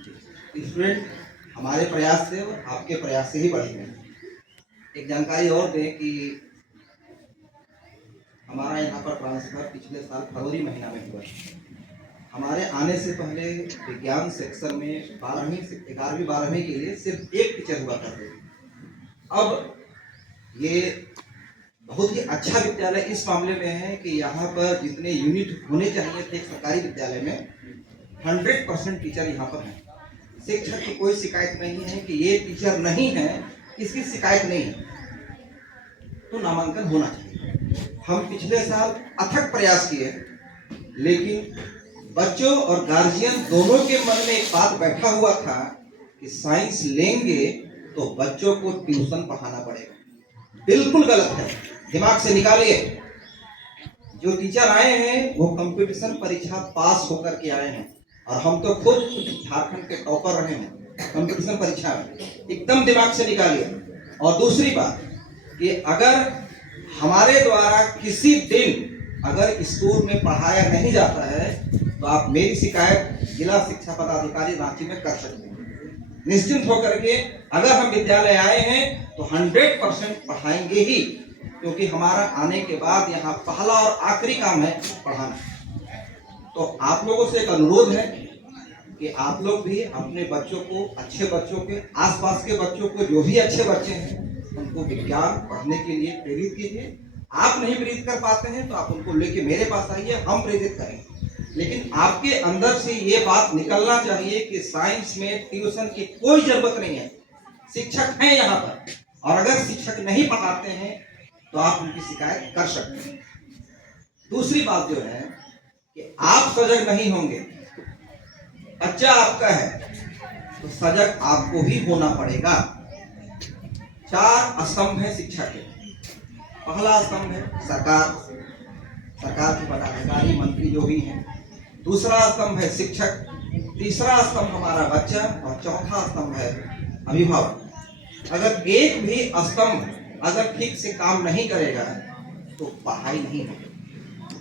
Student हमारे प्रयास से और आपके प्रयास से ही बढ़ेंगे। एक जानकारी और दें कि हमारा यहाँ पर ट्रांसफर पिछले साल फरवरी महीना में हुआ। हमारे आने से पहले विज्ञान सेक्शन में 11वीं से 11वीं 12वीं के लिए सिर्फ एक टीचर हुआ करते थे। अब ये बहुत ही अच्छा विद्यालय इस मामले में है कि यहाँ पर जितने यूनिट होने चाहिए थे सरकारी विद्यालय में 100% टीचर यहाँ पर हैं। शिक्षक की कोई शिकायत नहीं है कि ये टीचर नहीं है, इसकी शिकायत नहीं है, तो नामांकन होना चाहिए। हम पिछले साल अथक प्रयास किए, लेकिन बच्चों और गार्जियन दोनों के मन में एक बात बैठा हुआ था कि साइंस लेंगे तो बच्चों को ट्यूशन पढ़ाना पड़ेगा। बिल्कुल गलत है, दिमाग से निकालिए। जो टीचर आए हैं वो कंपटीशन परीक्षा पास होकर के आए हैं, और हम तो खुद झारखंड के टॉपर रहे हैं कंपटीशन परीक्षा में। एकदम दिमाग से निकालिए। और दूसरी बात कि अगर हमारे द्वारा किसी दिन अगर स्कूल में पढ़ाया नहीं जाता है तो आप मेरी शिकायत जिला शिक्षा पदाधिकारी रांची में कर सकते हैं। निश्चिंत होकर के अगर हम विद्यालय आए हैं तो 100% पढ़ाएंगे ही, क्योंकि हमारा आने के बाद यहाँ पहला और आखिरी काम है पढ़ाना। तो आप लोगों से एक अनुरोध है कि आप लोग भी अपने बच्चों को, अच्छे बच्चों के, आसपास के बच्चों को, जो भी अच्छे बच्चे हैं उनको विज्ञान पढ़ने के लिए प्रेरित कीजिए। आप नहीं प्रेरित कर पाते हैं तो आप उनको लेके मेरे पास आइए, हम प्रेरित करेंगे। लेकिन आपके अंदर से ये बात निकलना चाहिए कि साइंस में ट्यूशन की कोई जरूरत नहीं है। शिक्षक हैं यहाँ पर, और अगर शिक्षक नहीं पढ़ाते हैं तो आप उनकी शिकायत कर सकते हैं। दूसरी बात जो है कि आप सजग नहीं होंगे, बच्चा आपका है तो सजग आपको ही होना पड़ेगा। 4 स्तंभ है शिक्षा के। पहला स्तंभ है सरकार के पदाधिकारी मंत्री जो भी हैं। दूसरा स्तंभ है शिक्षक। तीसरा स्तंभ हमारा बच्चा, और चौथा स्तंभ है अभिभावक। अगर एक भी स्तंभ अगर ठीक से काम नहीं करेगा तो पढ़ाई नहीं होगी।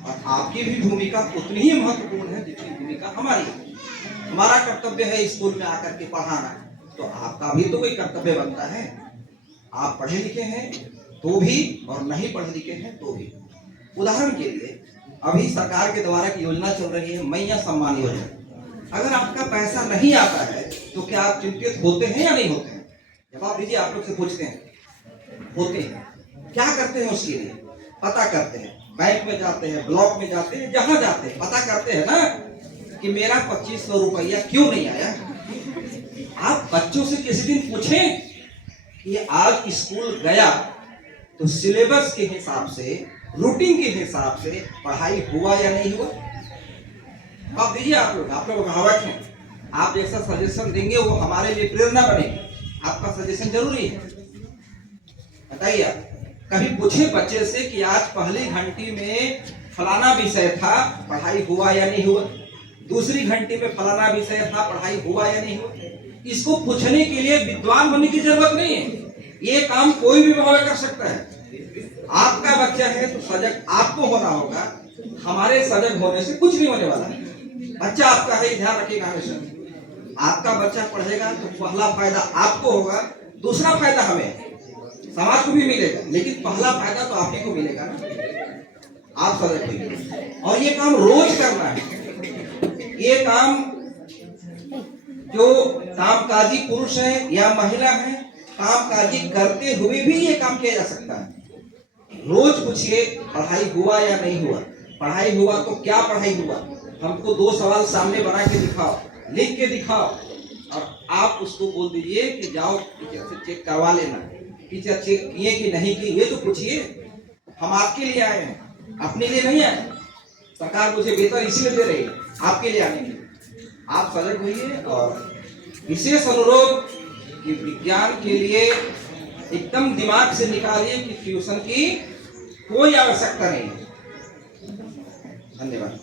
और आपकी भी भूमिका उतनी ही महत्वपूर्ण है जितनी भूमिका हमारी है। हमारा कर्तव्य है स्कूल में आकर के पढ़ाना, तो आपका भी तो कोई कर्तव्य बनता है। आप पढ़े लिखे हैं तो भी, और नहीं पढ़े लिखे हैं तो भी। उदाहरण के लिए अभी सरकार के द्वारा की योजना चल रही है मैया सम्मान योजना। अगर आपका पैसा नहीं आता है तो क्या आप चिंतित होते हैं या नहीं होते हैं? जवाब दीजिए। आप लोग से पूछते हैं, होते हैं। क्या करते हैं उसके लिए? पता करते हैं, बैंक में जाते हैं, ब्लॉक में जाते हैं, जहां जाते हैं पता करते हैं ना कि मेरा 2500 रुपया क्यों नहीं आया। आप बच्चों से किसी दिन पूछें कि आज स्कूल गया तो सिलेबस के हिसाब से, रूटीन के हिसाब से पढ़ाई हुआ या नहीं हुआ? आप दीजिए। आप लोग अभिभावक हैं, आप जैसा सजेशन देंगे वो हमारे लिए प्रेरणा बनेगी। आपका सजेशन जरूरी है। बताइए, आप कभी पूछे बच्चे से कि आज पहली घंटी में फलाना विषय था, पढ़ाई हुआ या नहीं हुआ? दूसरी घंटी में फलाना विषय था, पढ़ाई हुआ या नहीं हुआ? इसको पूछने के लिए विद्वान होने की जरूरत नहीं है। ये काम कोई भी अभिभावक कर सकता है। आपका बच्चा है तो सजग आपको होना होगा। हमारे सजग होने से कुछ नहीं होने वाला है। बच्चा आपका है, ध्यान रखिएगा हमेशा। आपका बच्चा पढ़ेगा तो पहला फायदा आपको होगा, दूसरा फायदा हमें, समाज को भी मिलेगा, लेकिन पहला फायदा तो आप ही को मिलेगा ना। आप सजग होइए, और ये काम रोज करना है। ये काम जो कामकाजी पुरुष है या महिला है, कामकाजी करते हुए भी ये काम किया जा सकता है। रोज पूछिए पढ़ाई हुआ या नहीं हुआ। पढ़ाई हुआ तो क्या पढ़ाई हुआ? हमको 2 सवाल सामने बना के दिखाओ, लिख के दिखाओ, और आप उसको बोल दीजिए कि जाओ टीचर से चेक करवा लेना। टीचर चेक किए कि नहीं किए ये तो पूछिए। हम आपके लिए आए हैं, अपने लिए नहीं आए। सरकार मुझे वेतन इसलिए दे रही है, आपके लिए आने के लिए। आप सजग होइए। और विशेष अनुरोध कि विज्ञान के लिए एकदम दिमाग से निकालिए कि ट्यूशन की कोई आवश्यकता नहीं है। धन्यवाद।